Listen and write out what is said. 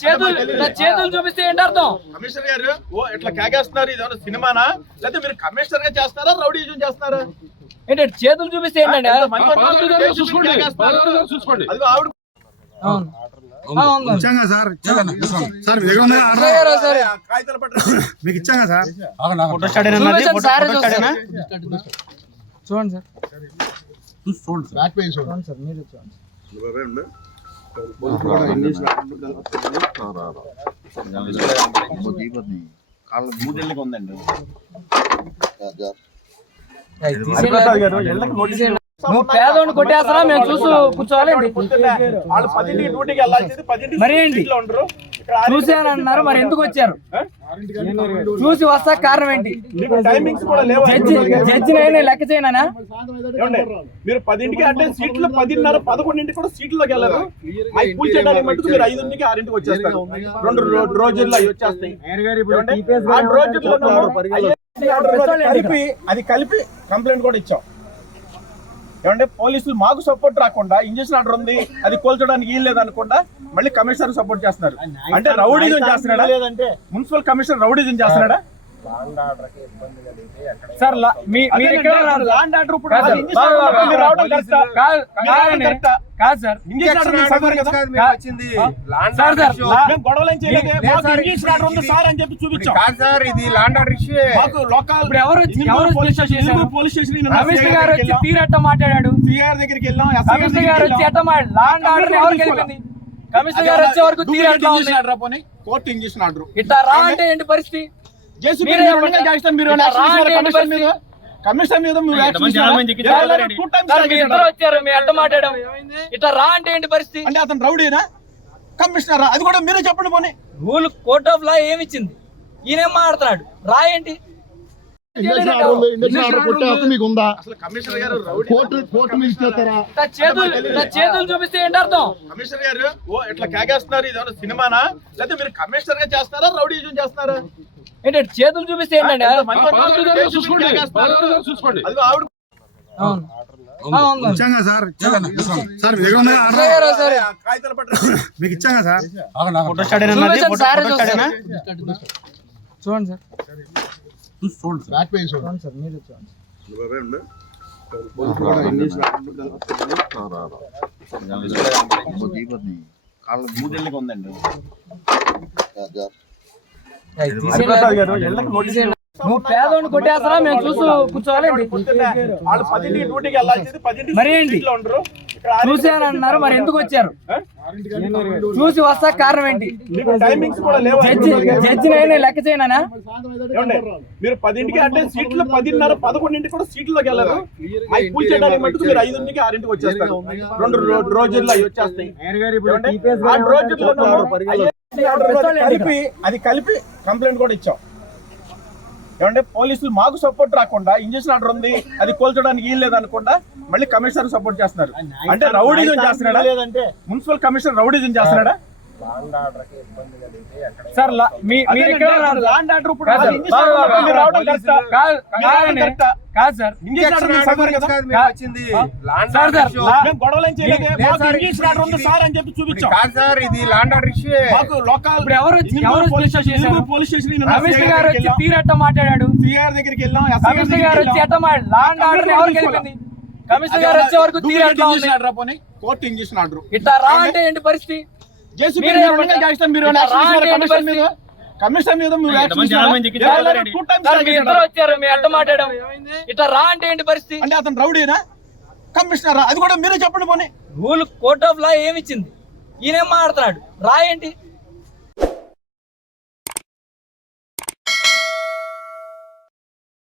చేతులు చూపిస్తే ఏంటి అర్థం? కమిషనర్ గారు ఇట్లా కేకేస్తున్నారు, ఇది సినిమానా లేకపోతే మీరు కమిషనర్ గా చేస్తారా రౌడీజం చేస్తారా? ఏంటంటే చేతులు చూపిస్తే ఏంటండి? చూసుకోండి మీకు ఇచ్చాగా సార్, చూడండి ఉందండి. నువ్వు పేదోడిని కొట్టేస్తారా మేము చూసి కూర్చోవాలండి? వాళ్ళు 10ంటికి డ్యూటీకి వెళ్ళాల్సింది 10ంటికి మరి ఏంటి చూసానంటున్నారు, మరి ఎందుకు వచ్చారు? చూసి వస్తా కారణం ఏంటి? టైమింగ్స్ కూడా లేవు. జడ్జినైనా లెక్క చేయనా? మీరు 10ంటికి అంటే సీట్లు 10:30 11ంటికి కూడా సీట్లోకి వెళ్ళరు. అవి పూజ చేయడానికి మటుకు మీరు 5ంటికి 6ంటికి వచ్చేస్తారు. 2 రోజుల్లో అవి వచ్చేస్తాయి. అది కలిపి కంప్లైంట్ కూడా ఇచ్చాం. ఏమంటే పోలీసులు మాకు సపోర్ట్ రాకుండా ఇంజక్షన్ ఆర్డర్ ఉంది అది కోల్చడానికి వీలు లేదనుకుండా మళ్ళీ కమిషనర్ సపోర్ట్ చేస్తున్నారు. అంటే రౌడీజం చేస్తున్నాడా? లేదంటే మున్సిపల్ కమిషనర్ రౌడీజం చేస్తున్నాడా? సార్ ల్యాండ్ ఆర్డర్ ఇప్పుడు గొడవలు సార్ అని చెప్పి చూపించాం. పోలీస్ స్టేషన్ మాట్లాడాడు. సిఆర్ దగ్గరికి వెళ్ళాం. కమిషనర్ గారు వచ్చే వరకు కోర్టు ఇంజక్షన్ ఆర్డర్ ఇట్లా రా అంటే ఏంటి పరిస్థితి? కమిషనర్ మీద వచ్చారు మీ అడ్డ మాట్లాడడం. ఇట్లా రా అంటే ఏంటి పరిస్థితి? అంటే అతను రౌడీనా కమిషనర్? అది కూడా మీరే చెప్పండి. పోనీ రూల్ కోర్ట్ ఆఫ్ లా ఏమిచ్చింది? ఈయనేం మాట్లాడుతున్నాడు? రా ఏంటి? చేతులు చూపిస్తే ఏంటి అర్థం? కమిషనర్ గారు ఇట్లా కేకేస్తున్నారు, ఇది సినిమానా లేకపోతే మీరు కమిషనర్ గా చేస్తారా రౌడీజం చేస్తారా? ఏంటంటే చేతులు చూపిస్తే ఏంటండి? చూసుకోండి మీకు ఇచ్చాగా సార్, చూడండి సార్. ఉందండి. నువ్వు పేదోడిని కొట్టేస్తారా మేము చూసి కూర్చోవాలండి? వాళ్ళు 10ంటికి డ్యూటీకి వెళ్ళాల్సింది 10ంటికి మరి ఏంటి చూసానంటున్నారు, మరి ఎందుకు వచ్చారు? చూసి వస్తా కారణం ఏంటి? టైమింగ్స్ కూడా లేవు. జడ్జినైనా లెక్క చేయనా? మీరు 10ంటికి అంటే సీట్లు 10:30 11ంటికి కూడా సీట్లోకి వెళ్ళరు. అవి పూజ చేయడానికి మటుకు మీరు 5ంటికి 6ంటికి వచ్చేస్తారు. 2 రోజుల్లో అవి వచ్చేస్తాయి. అది కలిపి కంప్లైంట్ కూడా ఇచ్చాం. ఏమంటే పోలీసులు మాకు సపోర్ట్ రాకుండా ఇంజక్షన్ ఆర్డర్ ఉంది అది కోల్చడానికి వీలు లేదనుకుండా మళ్ళీ కమిషనర్ సపోర్ట్ చేస్తున్నారు. అంటే రౌడీజం చేస్తున్నాడా? లేదంటే మున్సిపల్ కమిషనర్ రౌడీజం చేస్తున్నాడా? సార్ ల్యాండ్ ఆర్డర్ ఇప్పుడు కాదు సార్. గొడవలు సార్ అని చెప్పి చూపించాం. పోలీస్ స్టేషన్ కమిషనర్ గారు వచ్చి తీరట్ట మాట్లాడాడు. సిఆర్ దగ్గరికి వెళ్ళాం. కమిషనర్ గారు వచ్చి ల్యాండ్ ఆర్డర్ ఎవరికి వెళ్ళింది? కమిషనర్ గారు వచ్చే వరకు కోర్టు ఇంజక్షన్ ఆర్డర్ ఇట్లా రా అంటే ఏంటి పరిస్థితి? కమిషనర్ మీద వచ్చారు మీ అడ్డ మాట్లాడడం. ఇట్లా రా అంటే ఏంటి పరిస్థితి? అంటే అతను రౌడీనా కమిషనర్? అది కూడా మీరే చెప్పండి. పోనీ రూల్ కోర్ట్ ఆఫ్ లా ఏమిచ్చింది? ఈయనేం మాట్లాడుతున్నాడు? రా ఏంటి?